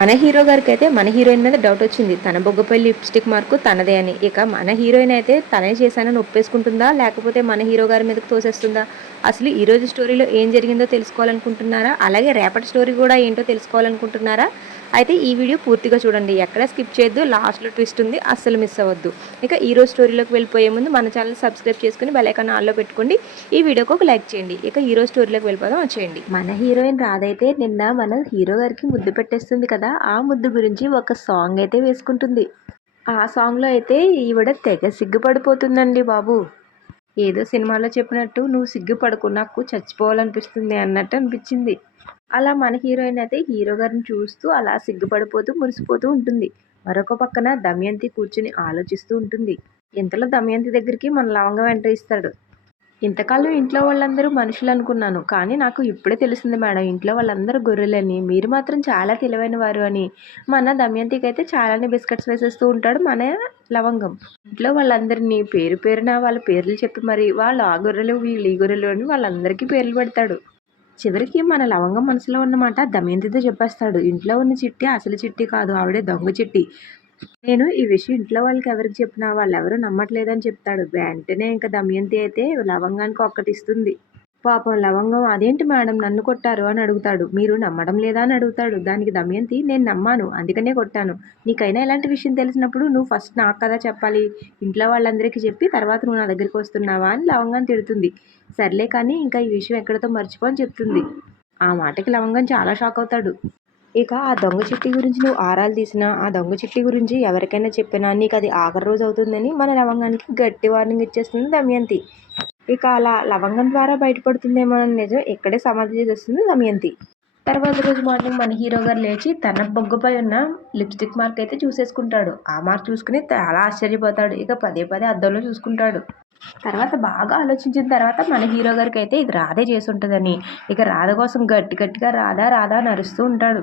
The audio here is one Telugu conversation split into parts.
మన హీరో గారికి అయితే మన హీరోయిన్ మీద డౌట్ వచ్చింది. తన బొగ్గపై లిప్స్టిక్ మార్కు తనదే అని. ఇక మన హీరోయిన్ అయితే తనే చేశానని ఒప్పేసుకుంటుందా, లేకపోతే మన హీరో గారి మీదకి తోసేస్తుందా? అసలు ఈరోజు స్టోరీలో ఏం జరిగిందో తెలుసుకోవాలనుకుంటున్నారా? అలాగే రేపటి స్టోరీ కూడా ఏంటో తెలుసుకోవాలనుకుంటున్నారా? అయితే ఈ వీడియో పూర్తిగా చూడండి, ఎక్కడ స్కిప్ చేయొద్దు. లాస్ట్లో ట్విస్ట్ ఉంది, అస్సలు మిస్ అవ్వద్దు. ఇక ఈరోజు స్టోరీలోకి వెళ్ళిపోయే ముందు మన ఛానల్ సబ్స్క్రైబ్ చేసుకుని బెల్ ఐకాన్ ఆన్లో పెట్టుకోండి. ఈ వీడియోకి ఒక లైక్ చేయండి. ఇక ఈరోజు స్టోరీలోకి వెళ్ళిపోదాం, వచ్చేయండి. మన హీరోయిన్ రాధైతే నిన్న మన హీరో గారికి ముద్దు పెట్టేస్తుంది కదా, ఆ ముద్దు గురించి ఒక సాంగ్ అయితే వేసుకుంటుంది. ఆ సాంగ్లో అయితే ఈవిడ తెగ సిగ్గుపడిపోతుందండి బాబు. ఏదో సినిమాలో చెప్పినట్టు నువ్వు సిగ్గుపడకు, నాకు చచ్చిపోవాలనిపిస్తుంది అన్నట్టు అనిపించింది. అలా మన హీరోయిన్ అయితే హీరో గారిని చూస్తూ అలా సిగ్గుపడిపోతూ మురిసిపోతూ ఉంటుంది. మరొక పక్కన దమయంతి కూర్చుని ఆలోచిస్తూ ఉంటుంది. ఇంతలో దమయంతి దగ్గరికి మన లవంగం ఎంట్రీ ఇస్తాడు. ఇంతకాలం ఇంట్లో వాళ్ళందరూ మనుషులు అనుకున్నాను, కానీ నాకు ఇప్పుడే తెలిసింది మేడం, ఇంట్లో వాళ్ళందరూ గొర్రెలని, మీరు మాత్రం చాలా తెలివైన వారు అని. మన దమయంతికి అయితే చాలానే బిస్కెట్స్ వేసేస్తూ ఉంటాడు మన లవంగం. ఇంట్లో వాళ్ళందరినీ పేరు పేరున వాళ్ళ పేర్లు చెప్పి మరి వాళ్ళు ఆ గొర్రెలు వీళ్ళు ఈ గొర్రెలు అని వాళ్ళందరికీ పేర్లు పెడతాడు. చివరికి మన లవంగం మనసులో ఉన్నమాట దమయంతితో చెప్పేస్తాడు. ఇంట్లో ఉన్న చిట్టి అసలు చిట్టి కాదు, ఆవిడే దొంగ చిట్టి. నేను ఈ విషయం ఇంట్లో వాళ్ళకి ఎవరికి చెప్పినా వాళ్ళెవరూ నమ్మట్లేదని చెప్తాడు. వెంటనే ఇంకా దమయంతి అయితే లవంగానికి ఒక్కటిస్తుంది. పాపం లవంగం అదేంటి మేడం నన్ను కొట్టారు అని అడుగుతాడు. మీరు నమ్మడం లేదా అని అడుగుతాడు. దానికి దమయంతి నేను నమ్మాను అందుకనే కొట్టాను. నీకైనా ఇలాంటి విషయం తెలిసినప్పుడు నువ్వు ఫస్ట్ నాకు కదా చెప్పాలి, ఇంట్లో వాళ్ళందరికీ చెప్పి తర్వాత నువ్వు నా దగ్గరికి వస్తున్నావా అని లవంగాన్ని తిడుతుంది. సర్లే కానీ ఇంకా ఈ విషయం ఎక్కడితో మర్చిపో అని చెప్తుంది. ఆ మాటకి లవంగం చాలా షాక్ అవుతాడు. ఇక ఆ దొంగ చిట్టి గురించి నువ్వు ఆరాలు తీసినా, ఆ దొంగ చిట్టి గురించి ఎవరికైనా చెప్పినా నీకు అది ఆఖరి రోజు అవుతుందని మన లవంగానికి గట్టి వార్నింగ్ ఇచ్చేస్తుంది దమయంతి. ఇక అలా లవంగం ద్వారా బయటపడుతుందేమో అని నిజం ఇక్కడే సమాధి చేసేస్తుంది దమయంతి. తర్వాత రోజు మార్నింగ్ మన హీరో గారు లేచి తన బొగ్గుపై ఉన్న లిప్స్టిక్ మార్క్ అయితే చూసేసుకుంటాడు. ఆ మార్క్ చూసుకుని చాలా ఆశ్చర్యపోతాడు. ఇక పదే పదే అద్దంలో చూసుకుంటాడు. తర్వాత బాగా ఆలోచించిన తర్వాత మన హీరో గారికి అయితే ఇది రాధే చేసి ఉంటుందని, ఇక రాధ కోసం గట్టి గట్టిగా రాధా రాధా అని అరుస్తూ ఉంటాడు.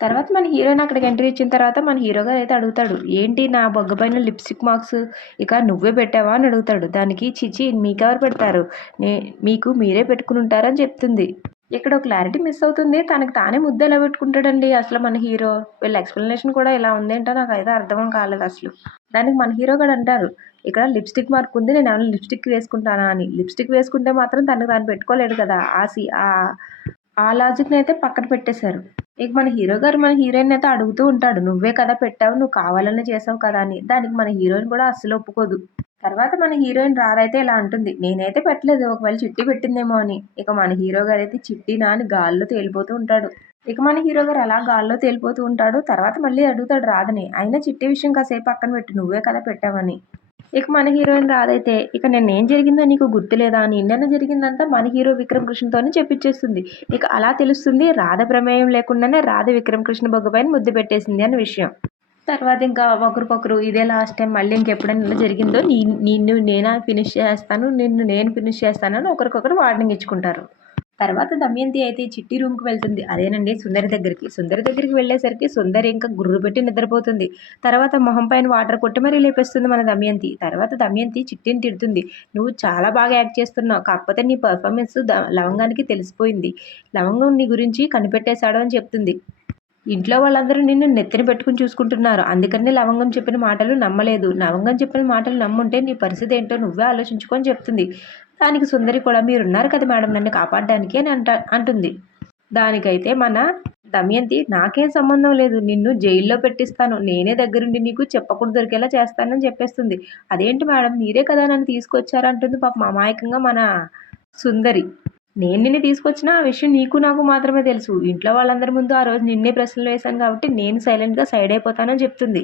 తర్వాత మన హీరోయిన్ అక్కడికి ఎంట్రీ ఇచ్చిన తర్వాత మన హీరో గారు అయితే అడుగుతాడు, ఏంటి నా బొగ్గ పైన లిప్స్టిక్ మార్క్స్ ఇక నువ్వే పెట్టావా అని అడుగుతాడు. దానికి చిచి మీకెవరు పెడతారు, మీకు మీరే పెట్టుకుని ఉంటారని చెప్తుంది. ఇక్కడ క్లారిటీ మిస్ అవుతుంది. తనకు తానే ముద్దు ఎలా పెట్టుకుంటాడండి అసలు మన హీరో? వీళ్ళ ఎక్స్ప్లెనేషన్ కూడా ఇలా ఉందేంటో నాకు అయితే అర్థం కాలేదు అసలు. దానికి మన హీరో కూడా అంటారు, ఇక్కడ లిప్స్టిక్ మార్క్ ఉంది, నేను ఏమైనా లిప్స్టిక్ వేసుకుంటానా అని. లిప్స్టిక్ వేసుకుంటే మాత్రం తనకు తాను పెట్టుకోలేడు కదా, ఆ లాజిక్ని అయితే పక్కన పెట్టేశారు. ఇక మన హీరో గారు మన హీరోయిన్ అయితే అడుగుతూ ఉంటాడు, నువ్వే కదా పెట్టావు, నువ్వు కావాలనే చేసావు కదా అని. దానికి మన హీరోయిన్ కూడా అస్సలు ఒప్పుకోదు. తర్వాత మన హీరోయిన్ రాధైతే ఇలా అంటుంది, నేనైతే పెట్టలేదు, ఒకవేళ చిట్టి పెట్టిందేమో అని. ఇక మన హీరో గారు అయితే చిట్టినా అని గాల్లో తేలిపోతూ ఉంటాడు. ఇక మన హీరో గారు అలా గాల్లో తేలిపోతూ ఉంటాడు. తర్వాత మళ్ళీ అడుగుతాడు రాధని, అయినా చిట్టి విషయం కాసేపు పక్కన పెట్టు, నువ్వే కదా పెట్టావని. ఇక మన హీరోయిన్ రాధైతే ఇక నిన్నేం జరిగిందో నీకు గుర్తులేదా అని నిన్న జరిగిందంతా మన హీరో విక్రమ్ కృష్ణతోనే చెప్పించేస్తుంది. ఇక అలా తెలుస్తుంది రాధ ప్రమేయం లేకుండానే రాధ విక్రమ్ కృష్ణ బొగ్గపైన ముద్దు పెట్టేసింది అన్న విషయం. తర్వాత ఇంకా ఒకరికొకరు ఇదే లాస్ట్ టైం, మళ్ళీ ఇంకెప్పుడైనా ఇలా జరిగిందో నిన్ను నేనా ఫినిష్ చేస్తాను, నిన్ను నేను ఫినిష్ చేస్తానని ఒకరికొకరు వార్నింగ్ ఇచ్చుకుంటారు. తర్వాత దమయంతి అయితే చిట్టి రూమ్కి వెళ్తుంది. అదేనండి సుందరి దగ్గరికి. సుందరి దగ్గరికి వెళ్ళేసరికి సుందరి ఇంకా గుర్రు పెట్టి నిద్రపోతుంది. తర్వాత మొహం పైన వాటర్ కొట్టి మరీ లేపేస్తుంది మన దమయంతి. తర్వాత దమయంతి చిట్టిని తిడుతుంది, నువ్వు చాలా బాగా యాక్ట్ చేస్తున్నావు, కాకపోతే నీ పర్ఫార్మెన్స్ లవంగానికి తెలిసిపోయింది, లవంగం నీ గురించి కనిపెట్టేశాడు అని చెప్తుంది. ఇంట్లో వాళ్ళందరూ నిన్ను నెత్తిన పెట్టుకుని చూసుకుంటున్నారు, అందుకని లవంగం చెప్పిన మాటలు నమ్మలేదు, లవంగం చెప్పిన మాటలు నమ్ముంటే నీ పరిస్థితి ఏంటో నువ్వే ఆలోచించుకొని చెప్తుంది. దానికి సుందరి కూడా మీరున్నారు కదా మేడం నన్ను కాపాడడానికి అని అంటుంది. దానికైతే మన దమయంతి, నాకేం సంబంధం లేదు, నిన్ను జైల్లో పెట్టిస్తాను, నేనే దగ్గరుండి నీకు చెప్పకుండా దొరికేలా చేస్తానని చెప్పేస్తుంది. అదేంటి మేడం మీరే కదా నన్ను తీసుకొచ్చారంటుంది పాపం అమాయకంగా మన సుందరి. నేను నిన్ను తీసుకొచ్చిన ఆ విషయం నీకు నాకు మాత్రమే తెలుసు, ఇంట్లో వాళ్ళందరి ముందు ఆ రోజు నిన్నే ప్రశ్నలు వేశాను కాబట్టి నేను సైలెంట్గా సైడ్ అయిపోతానని చెప్తుంది.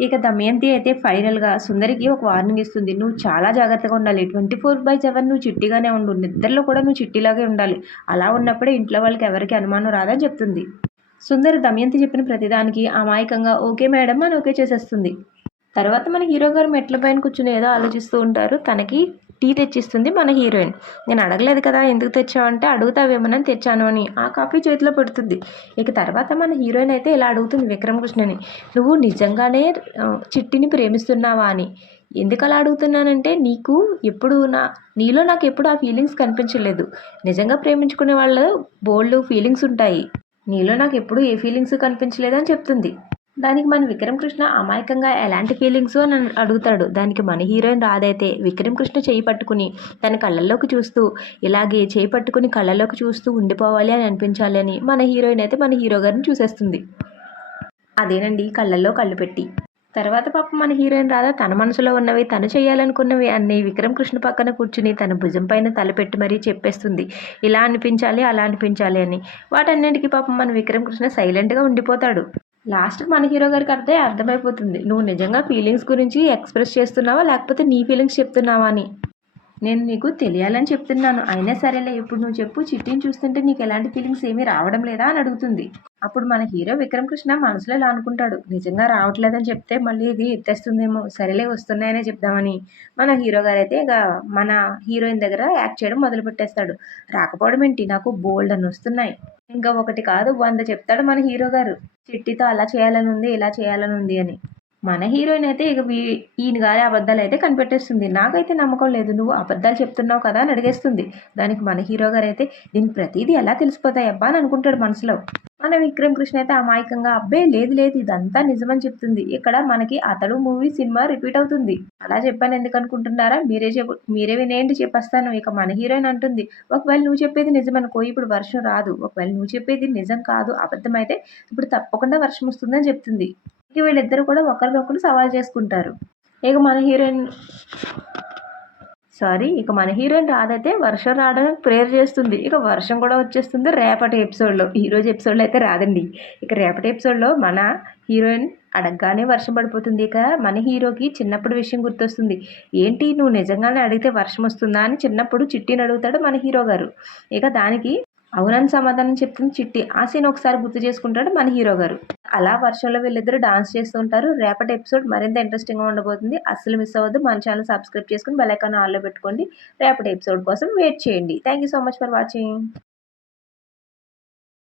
ఇక దమయంతి అయితే ఫైనల్గా సుందరికి ఒక వార్నింగ్ ఇస్తుంది, నువ్వు చాలా జాగ్రత్తగా ఉండాలి, 24/7 నువ్వు చిట్టిగానే ఉండు, నిద్రలో కూడా నువ్వు చిట్టిలాగే ఉండాలి, అలా ఉన్నప్పుడే ఇంట్లో వాళ్ళకి ఎవరికి అనుమానం రాదని చెప్తుంది. సుందరి దమయంతి చెప్పిన ప్రతిదానికి అమాయకంగా ఓకే మేడం అని ఓకే చేసేస్తుంది. తర్వాత మన హీరో గారు మెట్ల పైన కూర్చుని ఏదో ఆలోచిస్తూ ఉంటారు. తనకి టీ తెచ్చిస్తుంది మన హీరోయిన్. నేను అడగలేదు కదా ఎందుకు తెచ్చావంటే, అడుగుతావేమోనని తెచ్చాను అని ఆ కాఫీ చేతిలో పెడుతుంది. ఇక తర్వాత మన హీరోయిన్ అయితే ఇలా అడుగుతుంది విక్రమ్ కృష్ణని, నువ్వు నిజంగానే చిట్టిని ప్రేమిస్తున్నావా అని. ఎందుకు అలా అడుగుతున్నానంటే, నీలో నాకు ఎప్పుడు ఆ ఫీలింగ్స్ కనిపించలేదు. నిజంగా ప్రేమించుకునే వాళ్ళ బోల్డ్ ఫీలింగ్స్ ఉంటాయి, నీలో నాకు ఎప్పుడు ఏ ఫీలింగ్స్ కనిపించలేదని చెప్తుంది. దానికి మన విక్రమ్ కృష్ణ అమాయకంగా ఎలాంటి ఫీలింగ్స్ అని అడుగుతాడు. దానికి మన హీరోయిన్ రాధైతే విక్రమ్ కృష్ణ చేయి పట్టుకుని తన కళ్ళల్లోకి చూస్తూ ఇలాగే చేయి పట్టుకుని కళ్ళల్లోకి చూస్తూ ఉండిపోవాలి అని అనిపించాలి అని మన హీరోయిన్ అయితే మన హీరో గారిని చూసేస్తుంది. అదేనండి కళ్ళల్లో కళ్ళు పెట్టి. తర్వాత పాపం మన హీరోయిన్ రాధ తన మనసులో ఉన్నవి తను చేయాలనుకున్నవి అన్నీ విక్రమ్ కృష్ణ పక్కన కూర్చుని తన భుజం పైన తలపెట్టి మరీ చెప్పేస్తుంది. ఇలా అనిపించాలి అలా అనిపించాలి అని. వాటన్నింటికి పాపం మన విక్రమ్ కృష్ణ సైలెంట్గా ఉండిపోతాడు. లాస్ట్ మన హీరో గారికి అర్థమైపోతుంది నువ్వు నిజంగా ఫీలింగ్స్ గురించి ఎక్స్ప్రెస్ చేస్తున్నావా లేకపోతే నీ ఫీలింగ్స్ చెప్తున్నావా అని. నేను నీకు తెలియాలని చెప్తున్నాను, అయినా సరేలే ఇప్పుడు నువ్వు చెప్పు, చిట్టిని చూస్తుంటే నీకు ఎలాంటి ఫీలింగ్స్ ఏమీ రావడం లేదా అని అడుగుతుంది. అప్పుడు మన హీరో విక్రమ్ కృష్ణ మనసులో ఇలా అనుకుంటాడు, నిజంగా రావట్లేదని చెప్తే మళ్ళీ ఇది ఎత్తేస్తుందేమో, సరేలే వస్తున్నాయనే చెప్దామని. మన హీరో గారు అయితే ఇక మన హీరోయిన్ దగ్గర యాక్ట్ చేయడం మొదలు పెట్టేస్తాడు. రాకపోవడం ఏంటి, నాకు బోల్డ్ అని వస్తున్నాయి, ఇంకా ఒకటి కాదు 100 చెప్తాడు మన హీరో గారు. చిట్టితో అలా చేయాలని ఉంది ఇలా చేయాలని ఉంది అని. మన హీరోయిన్ అయితే ఇక ఈయన గారి అబద్ధాలు అయితే కనిపెట్టేస్తుంది. నాకైతే నమ్మకం లేదు, నువ్వు అబద్ధాలు చెప్తున్నావు కదా అని అడిగేస్తుంది. దానికి మన హీరో గారు అయితే దీనికి ప్రతిదీ ఎలా తెలిసిపోతాయి అబ్బా అని అనుకుంటాడు మనసులో. మన విక్రమ్ కృష్ణ అయితే అమాయకంగా అబ్బే లేదు లేదు ఇదంతా నిజమని చెప్తుంది. ఇక్కడ మనకి అతడు మూవీ సినిమా రిపీట్ అవుతుంది. అలా చెప్పాను ఎందుకు అనుకుంటున్నారా, మీరే వినేయండి చెప్పేస్తాను. ఇక మన హీరోయిన్ అంటుంది, ఒకవేళ నువ్వు చెప్పేది నిజమనుకో ఇప్పుడు వర్షం రాదు, ఒకవేళ నువ్వు చెప్పేది నిజం కాదు అబద్ధం అయితే ఇప్పుడు తప్పకుండా వర్షం వస్తుందని చెప్తుంది. ఇక వీళ్ళిద్దరు కూడా ఒకరినొకరు సవాల్ చేసుకుంటారు. ఇక మన హీరోయిన్ రాధైతే వర్షం రావడానికి ప్రేయర్ చేస్తుంది. ఇక వర్షం కూడా వచ్చేస్తుంది రేపటి ఎపిసోడ్లో. ఈరోజు ఎపిసోడ్లో అయితే రాదండి. ఇక రేపటి ఎపిసోడ్లో మన హీరోయిన్ అడగగానే వర్షం పడిపోతుంది. ఇక మన హీరోకి చిన్నప్పుడు విషయం గుర్తొస్తుంది. ఏంటి నువ్వు నిజంగానే అడిగితే వర్షం వస్తుందా అని చిన్నప్పుడు చిట్టిని అడుగుతాడు మన హీరో గారు. ఇక దానికి అవునని సమాధానం చెప్తుంది చిట్టి. ఆ సీన్ ఒకసారి గుర్తు చేసుకుంటాడు మన హీరో గారు. అలా వర్షంలో వీళ్ళిద్దరు డాన్స్ చేస్తూ ఉంటారు. రేపటి ఎపిసోడ్ మరింత ఇంట్రెస్టింగ్గా ఉండబోతుంది. అస్సలు మిస్ అవ్వద్దు. మన ఛానల్ సబ్స్క్రైబ్ చేసుకుని బెల్ ఐకాన్ ఆన్లో పెట్టుకోండి. రేపటి ఎపిసోడ్ కోసం వెయిట్ చేయండి. Thank you so much for watching.